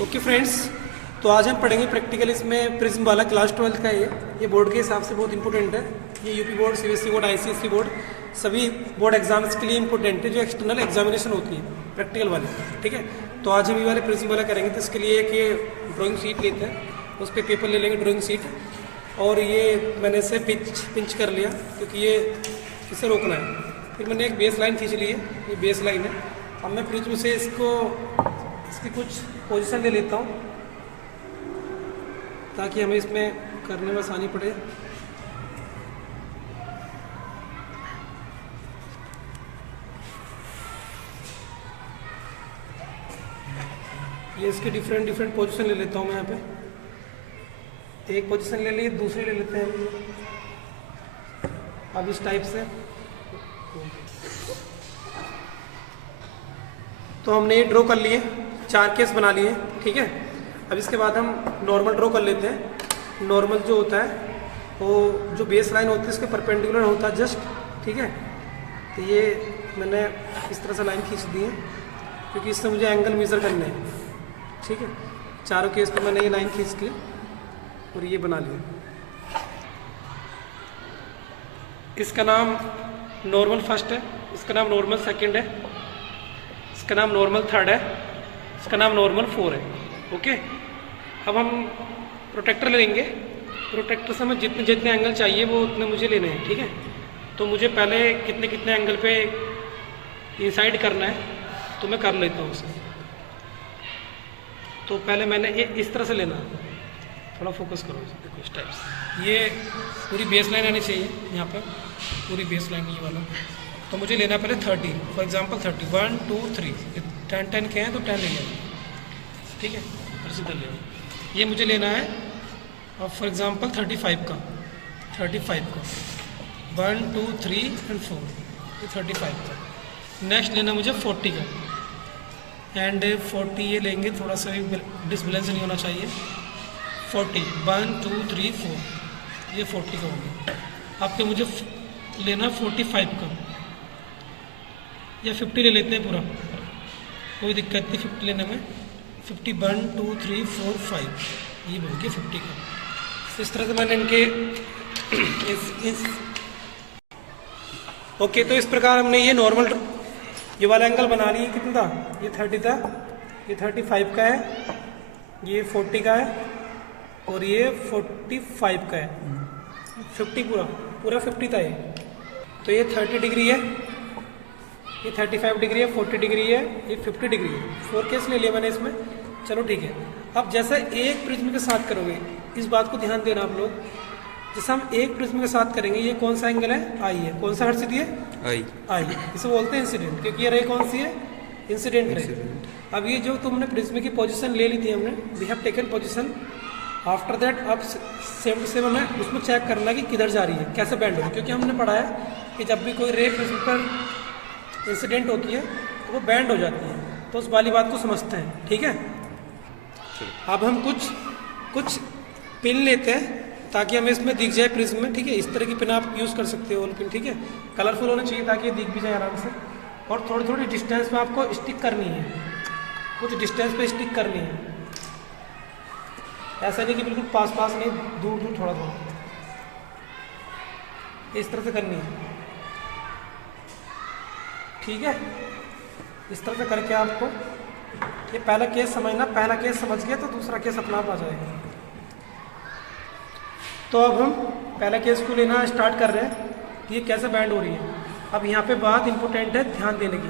Okay friends, तो आज हम पढ़ेंगे प्रैक्टिकल इसमें प्रिज्म वाला क्लास 12 का ये बोर्ड के हिसाब से बहुत इंपॉर्टेंट है। ये UP board, CBSE board, ICSE board सभी बोर्ड एग्जाम्स के लिए इंपॉर्टेंट है, जो एक्सटर्नल एग्जामिनेशन होती है प्रैक्टिकल वाले। ठीक है, तो आज हम ये वाले प्रिज्म वाला करेंगे। तो इसके लिए एक ये ड्राइंग शीट लेते हैं, उस पर पेपर ले लेंगे ड्राइंग शीट, और ये मैंने इसे पिंच कर लिया क्योंकि ये इसे रोकना है। फिर मैंने एक बेस लाइन खींच ली है, ये बेस लाइन है। अब मैं प्रिज्म से इसकी कुछ पोजीशन ले लेता हूँ ताकि हमें इसमें करने में आसानी पड़े। ये इसके डिफरेंट पोजीशन ले लेता हूँ मैं। यहाँ पे एक पोजीशन ले ली, दूसरी ले लेते हैं अब इस टाइप से। तो हमने ये ड्रॉ कर लिए, 4 केस बना लिए। ठीक है, अब इसके बाद हम नॉर्मल ड्रॉ कर लेते हैं। नॉर्मल जो होता है वो जो बेस लाइन होती है उसके परपेंडिकुलर होता है जस्ट। ठीक है, तो ये मैंने इस तरह से लाइन खींच दी है क्योंकि इससे मुझे एंगल मेज़र करने हैं। ठीक है, चारों केस पे मैंने ये लाइन खींच ली और ये बना लिया। इसका नाम नॉर्मल फर्स्ट है, इसका नाम नॉर्मल सेकंड है, इसका नाम नॉर्मल थर्ड है, इसका नाम नॉर्मल 4 है। ओके, अब हम प्रोटेक्टर ले लेंगे। प्रोटेक्टर से हमें जितने एंगल चाहिए वो उतने मुझे लेने हैं। ठीक है, तो मुझे पहले कितने एंगल पे इंसाइड करना है तो मैं कर लेता हूँ उसे। तो पहले मैंने ये इस तरह से लेना, थोड़ा फोकस करो देखो इस टाइप से। ये पूरी बेस लाइन आनी चाहिए यहाँ पर, पूरी बेस लाइन ये वाला। तो मुझे लेना पहले 30, फॉर एग्जांपल 30, 1 2 3 10 के हैं तो 10 ले लेना। ठीक है, फिर से ले लेना। ये मुझे लेना है अब फॉर एग्जांपल 35 का 1 2 3 एंड 4, ये 35 का। नेक्स्ट लेना मुझे 40 का, एंड 40 ये लेंगे, थोड़ा सा भी डिसबैलेंस नहीं होना चाहिए। 40 1 2 3 4, ये 40 का हो गया। अब तो मुझे लेना 45 का, या 50 ले लेते हैं पूरा, कोई दिक्कत नहीं 50 लेने में। 50 1 2 3 4 5, ये बन गया 50 का। इस तरह से मैंने इनके ओके, तो इस प्रकार हमने ये नॉर्मल ये वाला एंगल बना लिया। कितना था? ये 30 था, ये 35 का है, ये 40 का है और ये 45 का है। 50 पूरा 50 था ये। तो ये 30 डिग्री है, ये 35 डिग्री है, 40 डिग्री है, ये 50 डिग्री है। 4 केस ले लिया मैंने इसमें। चलो ठीक है, अब जैसे एक प्रिज्म के साथ करोगे, इस बात को ध्यान देना आप लोग। जैसे हम एक प्रिज्म के साथ करेंगे, ये कौन सा एंगल है? आई है। कौन सा हर्षित है? आई। इसे बोलते हैं इंसिडेंट, क्योंकि ये रे कौन सी है? Incident ray. अब ये जो तुमने प्रिज्म की पोजिशन ले ली थी हमने, we have taken position. After that अब सेम टू सेम हमें उसमें चेक करना कि किधर जा रही है, कैसे बैंड हो रही है। क्योंकि हमने पढ़ा है कि जब भी कोई रे प्रिज्म पर इंसिडेंट होती है तो वो बैंड हो जाती है, तो उस वाली बात को समझते हैं। ठीक है, अब हम कुछ पिन लेते हैं ताकि हमें इसमें दिख जाए प्रिज्म में। ठीक है, इस तरह की पिन आप यूज़ कर सकते हो, पिन। ठीक है, कलरफुल होना चाहिए ताकि ये दिख भी जाए आराम से। और थोड़ी डिस्टेंस पे आपको स्टिक करनी है, कुछ डिस्टेंस पे स्टिक करनी है। ऐसा नहीं कि बिल्कुल पास नहीं, दूर थोड़ा इस तरह से करनी है। ठीक है, इस तरह से करके आपको ये पहला केस समझना। पहला केस समझ गया तो दूसरा केस अपना आप आ जाएगा। तो अब हम पहला केस को लेना स्टार्ट कर रहे हैं कि ये कैसे बैंड हो रही है। अब यहाँ पे बात इंपॉर्टेंट है ध्यान देने की।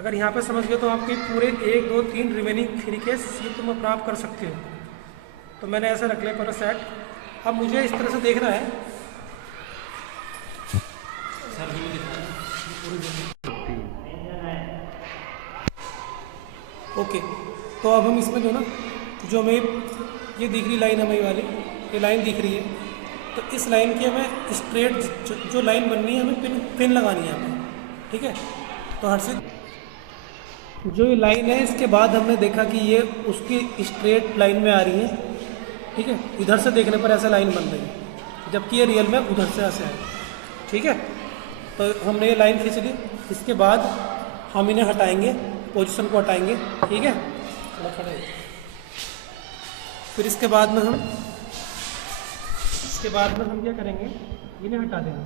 अगर यहाँ पे समझ गए तो आपके पूरे 1 2 3 रिमेनिंग 3 केस ये तुम अपना आप कर सकते हो। तो मैंने ऐसा रख लिया पूरा सेट। अब मुझे इस तरह से देखना है, ओके। तो अब हम इसमें जो हमें ये दिख रही लाइन, हमें वाली ये लाइन दिख रही है, तो इस लाइन की हमें स्ट्रेट जो लाइन बननी है हमें पिन लगानी है हमें। ठीक है, तो हर से जो ये लाइन है इसके बाद हमने देखा कि ये उसकी स्ट्रेट लाइन में आ रही है। ठीक है, इधर से देखने पर ऐसा लाइन बन रही है, जबकि ये रियल में उधर से ऐसे है। ठीक है, तो हमने ये लाइन खींच ली। इसके बाद हम इन्हें हटाएंगे, पोजीशन को हटाएंगे। ठीक है, थोड़ा खड़े फिर इसके बाद में हम क्या करेंगे, इन्हें हटा देंगे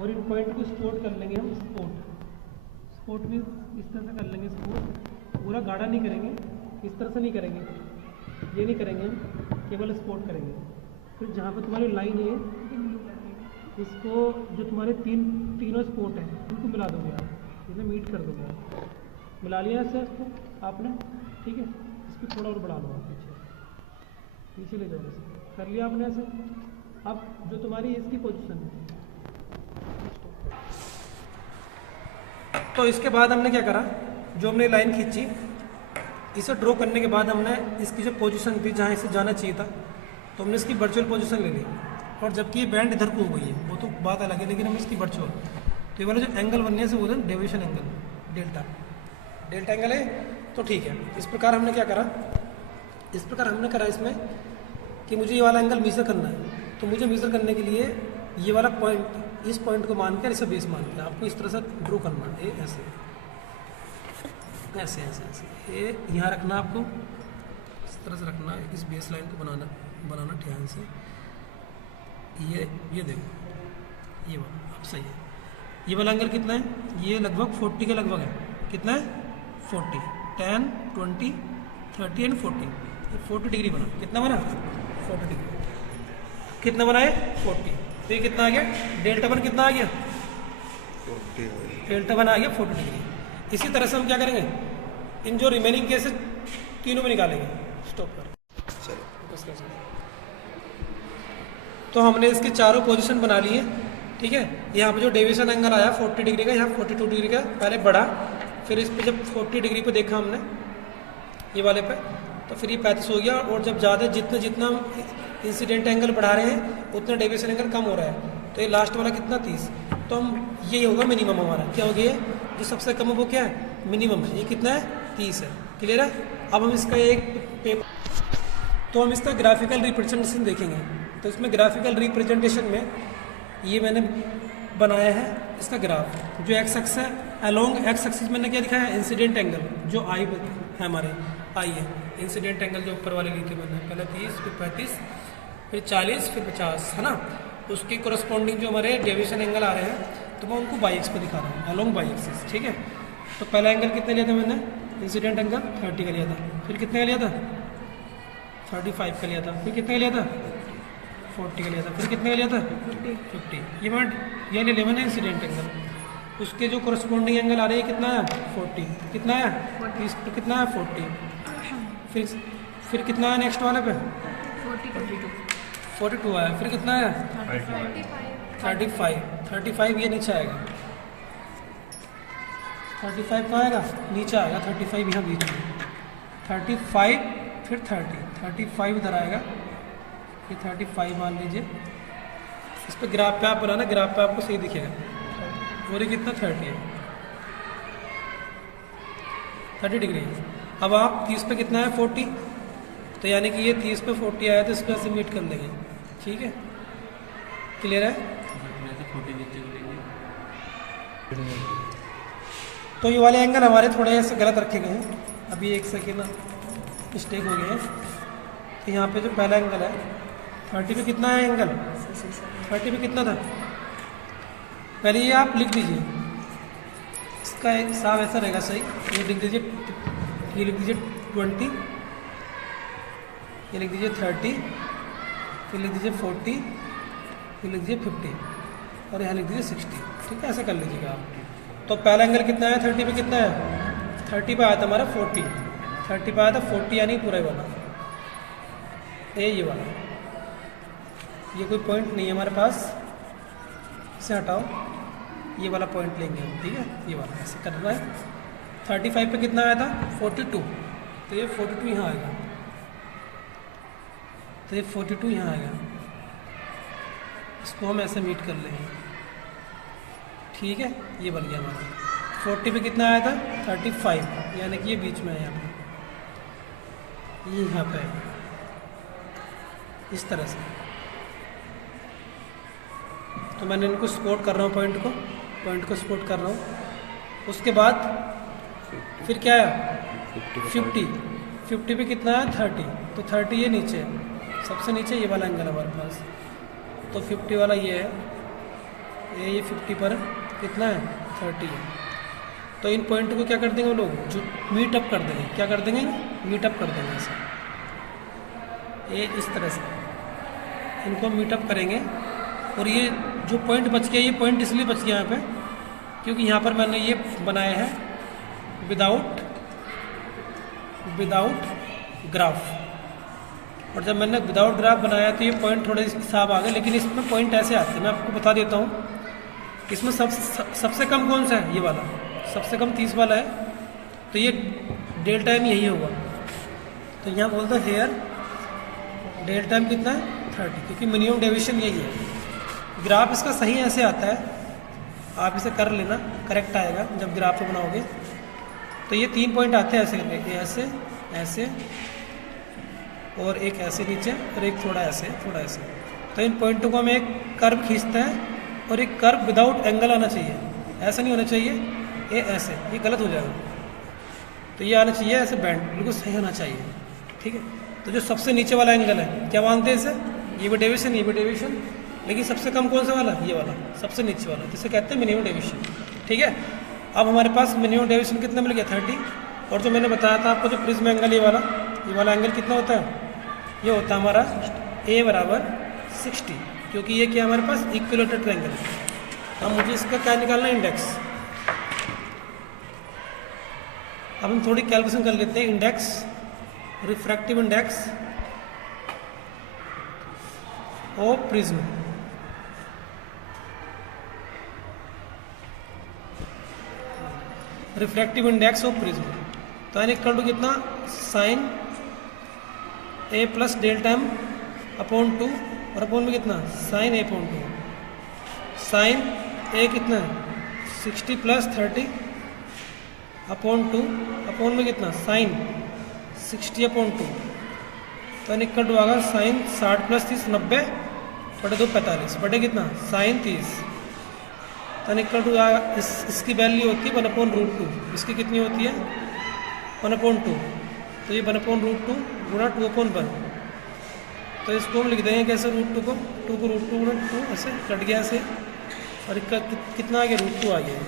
और इन पॉइंट को स्पोर्ट कर लेंगे हम। स्पोर्ट भी इस तरह से कर लेंगे। स्पोर्ट पूरा गाढ़ा नहीं करेंगे, इस तरह से नहीं करेंगे, ये नहीं करेंगे हम, केवल स्पोर्ट करेंगे। फिर जहाँ पर तुम्हारी लाइन है इसको जो तुम्हारे तीनों स्पोर्ट हैं उनको मिला दोगे आप, इन्हें मीट कर दोगे आप। मिला लिया ऐसे इसको आपने, ठीक है। इसको थोड़ा और बढ़ा लो आप, पीछे ले जाओ, ऐसे कर लिया आपने ऐसे। अब जो तुम्हारी इसकी पोजीशन है, तो इसके बाद हमने क्या करा, जो हमने लाइन खींची, इसे ड्रॉ करने के बाद हमने इसकी जो पोजीशन थी जहाँ इसे जाना चाहिए था, तो हमने इसकी वर्चुअल पोजीशन ले ली। और जबकि ये बैंड इधर को हो गई है वो तो बात अलग है, लेकिन हम इसकी वर्चुअल, तो ये वाला जो एंगल बनने से वो डेविएशन एंगल, डेल्टा एंगल है, तो ठीक है। इस प्रकार हमने क्या करा, इसमें कि मुझे ये वाला एंगल मेजर करना है, तो मुझे मेजर करने के लिए ये वाला पॉइंट, इस पॉइंट को मानकर इसे बेस मानकर आपको इस तरह से ड्रॉ करना है, ऐसे ऐसे ऐसे ऐसे, ये यहाँ रखना आपको, इस तरह से रखना है, इस बेस लाइन को बनाना ध्यान से। ये देखो, ये वाला अब सही है। ये वाला एंगल कितना है, ये लगभग 40 के लगभग है। कितना है, 40, 10, 20, 30 एंड 40, 40 डिग्री बना। कितना बना, 40 डिग्री। कितना बना है, 40। तो ये कितना आ गया, डेल्टा वन कितना आ गया, 40, डेल्टा वन आ गया 40 डिग्री। इसी तरह से हम क्या करेंगे, इन जो रिमेनिंग केसेस तीनों में निकालेंगे। स्टॉप कर, तो हमने इसके चारों पोजीशन बना लिए, ठीक है। यहाँ पे जो डेविएशन एंगल आया 40 डिग्री का, यहाँ 42 डिग्री का पहले बढ़ा, फिर इस पे जब 40 डिग्री पे देखा हमने ये वाले पे, तो फिर ये 35 हो गया। और जब ज़्यादा जितना हम इंसिडेंट एंगल बढ़ा रहे हैं उतना डेविएशन एंगल कम हो रहा है, तो ये लास्ट वाला कितना, 30। तो हम ये होगा मिनिमम हमारा, क्या हो गया, जो सबसे कम है वो क्या है, मिनिमम है। ये कितना है, 30 है। क्लियर है। अब हम इसका एक पेपर, तो हम इसका ग्राफिकल रिप्रेजेंटेशन देखेंगे। तो इसमें ग्राफिकल रिप्रेजेंटेशन में ये मैंने बनाया है इसका ग्राफ, जो एक्स एक्स है, अलोंग एक्स एक्सिस मैंने क्या दिखाया है, इंसिडेंट एंगल जो आई है हमारे, आई है इंसिडेंट एंगल जो ऊपर वाले लिखे मैंने, पहले 30, फिर 35, फिर 40, फिर 50, है ना। उसके कोरस्पॉन्डिंग जो हमारे डेविएशन एंगल आ रहे हैं, तो मैं उनको बाई एक्स पे दिखा रहा हूँ, अलोंग बाई एक्सिस, ठीक है। तो पहला एंगल कितने लिया था मैंने, इंसिडेंट एंगल 30 का लिया था, फिर कितने का लिया था, 35 का लिया था, फिर कितने का लिया था, 40 का लिया था, फिर कितने का लिया था, 50। ये मैं ये ले लिया मैंने इंसिडेंट एंगल। उसके जो कोरस्पॉन्डिंग एंगल आ रहे हैं कितना है, 40, कितना है, 30 पर कितना है, 40। फिर कितना है नेक्स्ट वाले पे, 42 आया, फिर कितना है, 35 ये नीचे आएगा, 35 कहाँ आएगा, नीचे आएगा, 35 यहाँ बीच में, 35 फिर 35 इधर आएगा, ये 35 मान लीजिए। इस पर ग्राफ पे आप बनाना, ग्राफ पे आपको सही दिखेगा। और ये कितना, 30 है, 30 डिग्री। अब आप 30 पे कितना है, 40, तो यानी कि ये 30 पे 40 आया, तो इसको ऐसे मीट कर लेंगे, ठीक है। क्लियर है। तो ये वाले एंगल हमारे थोड़े ऐसे गलत रखे गए हैं, अभी एक सेकेंड मिस्टेक हो गया है। तो यहाँ पे जो पहला एंगल है 30 पे कितना है एंगल, 30 पे कितना था, पहले ये आप लिख दीजिए, इसका एक हिसाब ऐसा रहेगा सही। ये लिख दीजिए, ये लिख दीजिए 20, ये लिख दीजिए 30, फिर लिख दीजिए 40, फिर लिख दीजिए 50, और यहाँ लिख दीजिए 60, ठीक है। ऐसा कर लीजिएगा आप। तो पहला एंगल कितना है, 30 पे कितना है, 30 पे आया था हमारा 40, 30 पे आया था 40, यानी पूरा वाला ये वाला, ये कोई पॉइंट नहीं है हमारे पास, इसे हटाओ, ये वाला पॉइंट लेंगे हम, ठीक है। ये वाला ऐसे करना है। 35 पे कितना आया था, 42, तो ये 42 यहाँ आएगा, तो ये 42 यहाँ आएगा, इसको हम ऐसे मीट कर लेंगे, ठीक है। ये बन गया हमारा। 40 पे कितना आया था, 35, यानी कि ये बीच में है, यहाँ पे, ये यहाँ पे है, इस तरह से। तो मैंने इनको सपोर्ट कर रहा हूँ, पॉइंट को सपोर्ट कर रहा हूँ। उसके बाद फिर क्या है, 50 पे कितना है 30, तो 30 ये नीचे है, सबसे नीचे ये वाला एंगल हमारे पास, तो 50 वाला ये है, ये 50 पर कितना है 30 है। तो इन पॉइंट को क्या कर देंगे वो लोग, जो मीट अप कर देंगे, क्या कर देंगे, मीट अप कर देंगे ऐसे, ये इस तरह से इनको मीट अप करेंगे। और ये जो पॉइंट बच गया, ये पॉइंट इसलिए बच गया यहाँ पे क्योंकि यहाँ पर मैंने ये बनाया है विदाउट ग्राफ, और जब मैंने विदाउट ग्राफ बनाया तो ये पॉइंट थोड़े साफ आ गए, लेकिन इसमें पॉइंट ऐसे आते हैं, मैं आपको बता देता हूँ। इसमें सबसे कम कौन सा है, ये वाला सबसे कम 30 वाला है, तो ये डेल टाइम यही होगा, तो यहाँ बोलते हैं हेयर डेल टाइम कितना है 30, क्योंकि मिनिमम डेविएशन यही है। ग्राफ इसका सही ऐसे आता है, आप इसे कर लेना, करेक्ट आएगा जब ग्राफ को बनाओगे। तो ये 3 पॉइंट आते हैं ऐसे करके, ऐसे ऐसे और एक ऐसे नीचे और एक थोड़ा ऐसे थोड़ा ऐसे। तो इन पॉइंटों को हम एक कर्व खींचते हैं, और एक कर्व विदाउट एंगल आना चाहिए, ऐसा नहीं होना चाहिए ये ऐसे, ये गलत हो जाएगा। तो ये आना चाहिए ऐसे बैंड, बिल्कुल सही होना चाहिए, ठीक है। तो जो सबसे नीचे वाला एंगल है क्या मानते हैं इसे, ये भी डेविएशन, ये भी डेविएशन, लेकिन सबसे कम कौन सा वाला, ये वाला सबसे नीचे वाला, जिसे कहते हैं मिनिमम डेविएशन, ठीक है। अब हमारे पास मिनिमम डेविएशन कितना मिल गया 30, और जो मैंने बताया था आपको जो प्रिज्म एंगल ये वाला एंगल कितना होता है, ये होता है हमारा A बराबर 60, क्योंकि ये क्या हमारे पास इक्विलेटरल ट्रायंगल है। अब मुझे इसका क्या निकालना है, इंडेक्स। अब हम थोड़ी कैलकुलेशन कर लेते हैं, index, refractive index of prism, refractive index of prism, तो एन इक्वल टू कितना, sine A plus del time upon 2, और अपॉन में कितना, sine A upon 2, sine A कितना 60 प्लस 30 अपॉन 2, अपॉन में कितना, साइन 60 अपॉन 2, तो एन इक्वल टू आगा साइन 60 प्लस 30 90 बटे 2 45 बटे कितना, साइन 30, तो एन इक्वल टू आगा इसकी वैल्यू होती है 1/√2, इसकी कितनी होती है 1/2, तो ये 1/√2 गुणा 2/1, तो इसको हम लिख देंगे कैसे, √2 को, 2 को √2 गुणा 2 ऐसे कट गया ऐसे, और इसका कितना आ गया, √2 आ गया,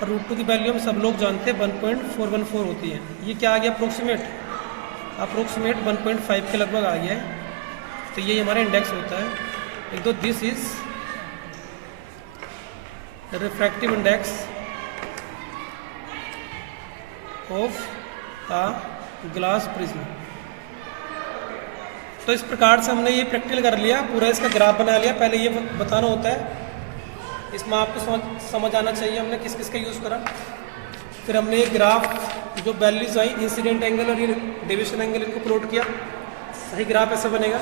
और √2 की वैल्यू हम सब लोग जानते हैं 1.414 होती है। ये क्या आ गया, अप्रोक्सीमेट 1.5 के लगभग आ गया है, तो ये हमारा इंडेक्स होता है। एक तो this is refractive index of a glass prism. तो इस प्रकार से हमने ये प्रैक्टिकल कर लिया, पूरा इसका ग्राफ बना लिया। पहले ये बताना होता है, इसमें आपको समझ आना चाहिए हमने किस किस का यूज़ करा। फिर हमने ये ग्राफ जो वैल्यूज आई, इंसिडेंट एंगल और ये डेविएशन एंगल, इनको प्लॉट किया, सही ग्राफ ऐसा बनेगा।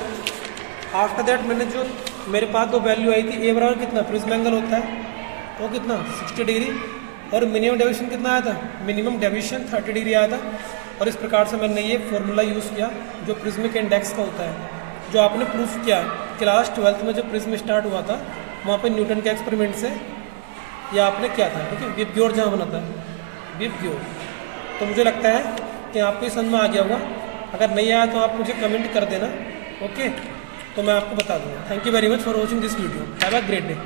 आफ्टर दैट मैंने जो मेरे पास 2 वैल्यू आई थी, ए बराबर कितना प्रिज्म एंगल होता है वो कितना 60 डिग्री, और मिनिमम डेविएशन कितना आया था, मिनिमम डेविएशन 30 डिग्री आया था। और इस प्रकार से मैंने ये फॉर्मूला यूज़ किया जो प्रिज्म के इंडेक्स का होता है, जो आपने प्रूफ किया क्लास 12th में जब प्रिज्म स्टार्ट हुआ था, वहाँ पर न्यूटन के एक्सपेरिमेंट से ये आपने किया था, ठीक है। विप ग्योर जहाँ बना था, विप ग्योर। तो मुझे लगता है कि आपको ये समझ में आ गया होगा, अगर नहीं आया तो आप मुझे कमेंट कर देना, ओके, तो मैं आपको बता दूँगा। Thank you very much for watching this video, have a great day.